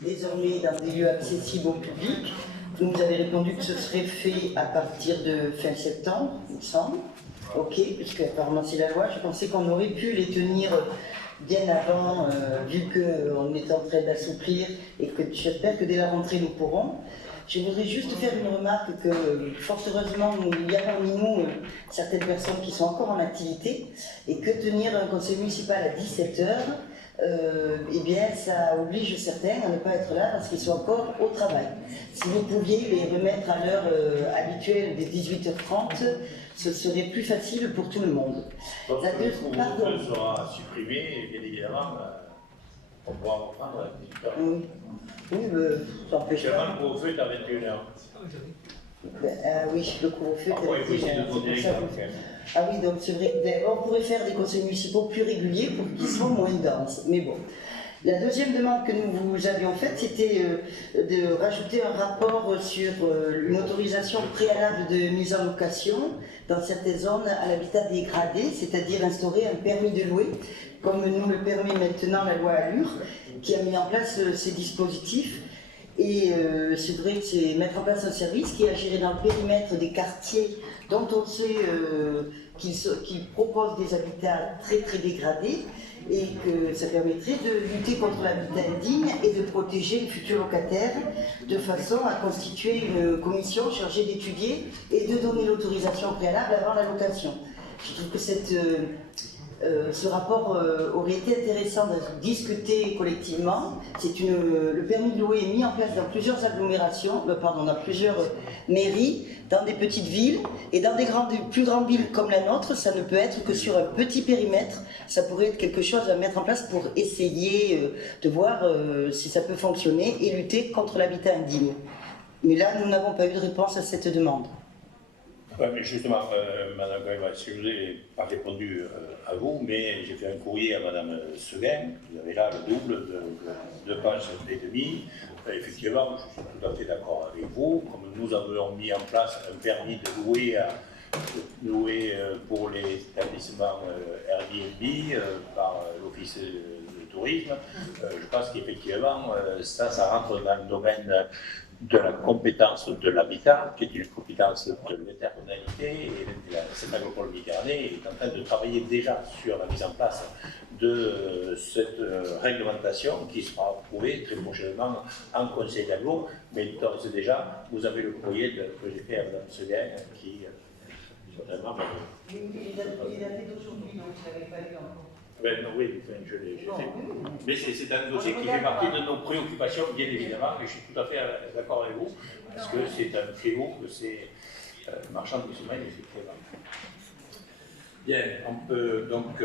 désormais dans des lieux accessibles au public. Vous nous avez répondu que ce serait fait à partir de fin septembre, il me semble. Ok, puisque apparemment c'est la loi. Je pensais qu'on aurait pu les tenir bien avant, vu qu'on est en train d'assouplir et que j'espère que dès la rentrée nous pourrons. Je voudrais juste faire une remarque que, fort heureusement, il y a parmi nous certaines personnes qui sont encore en activité et que tenir un conseil municipal à 17h, eh bien, ça oblige certains à ne pas être là parce qu'ils sont encore au travail. Si vous pouviez les remettre à l'heure habituelle des 18h30, ce serait plus facile pour tout le monde. Donc, le couvre-feu sera supprimé et bien évidemment, on pourra reprendre à 18h. Oui, oui, ça n'empêche pas. Le couvre-feu est à 21h. Oui, le couvre-feu est à 21h. Ah oui, donc c'est vrai, on pourrait faire des conseils municipaux plus réguliers pour qu'ils soient moins denses, mais bon. La deuxième demande que nous vous avions faite, c'était de rajouter un rapport sur une autorisation préalable de mise en location dans certaines zones à l'habitat dégradé, c'est-à-dire instaurer un permis de louer, comme nous le permet maintenant la loi Allure, qui a mis en place ces dispositifs. Et c'est vrai que c'est mettre en place un service qui agirait dans le périmètre des quartiers dont on sait qu'ils proposent des habitats très très dégradés et que ça permettrait de lutter contre l'habitat indigne et de protéger les futurs locataires de façon à constituer une commission chargée d'étudier et de donner l'autorisation préalable avant la location. Je trouve que ce rapport aurait été intéressant de discuter collectivement. Le permis de louer est mis en place dans plusieurs agglomérations, dans plusieurs mairies, dans des petites villes et dans des plus grandes villes comme la nôtre. Ça ne peut être que sur un petit périmètre. Ça pourrait être quelque chose à mettre en place pour essayer de voir si ça peut fonctionner et lutter contre l'habitat indigne. Mais là, nous n'avons pas eu de réponse à cette demande. Oui, mais justement, Madame Goyva, je ne vous ai pas répondu à vous, mais j'ai fait un courrier à Madame Seguin, vous avez là le double de pages et demie. Effectivement, je suis tout à fait d'accord avec vous, comme nous avons mis en place un permis de louer pour les établissements Airbnb par l'Office de tourisme, je pense qu'effectivement, ça rentre dans le domaine de la compétence de l'habitat, qui est une compétence de l'intercommunalité, et la Métropole Méditerranée est en train de travailler déjà sur la mise en place de cette réglementation qui sera approuvée très prochainement en Conseil d'Aglo, mais d'ores et déjà, vous avez le courrier que j'ai fait à Mme Seguin qui vraiment... Il avait d'aujourd'hui, donc je ne l'avais pas lu encore. Ben, non, oui, je l'ai fait. Mais c'est un dossier qui fait partie de nos préoccupations, bien évidemment, et je suis tout à fait d'accord avec vous, parce que c'est un fléau, que c'est marchand de sommeil, effectivement. Bien, on peut donc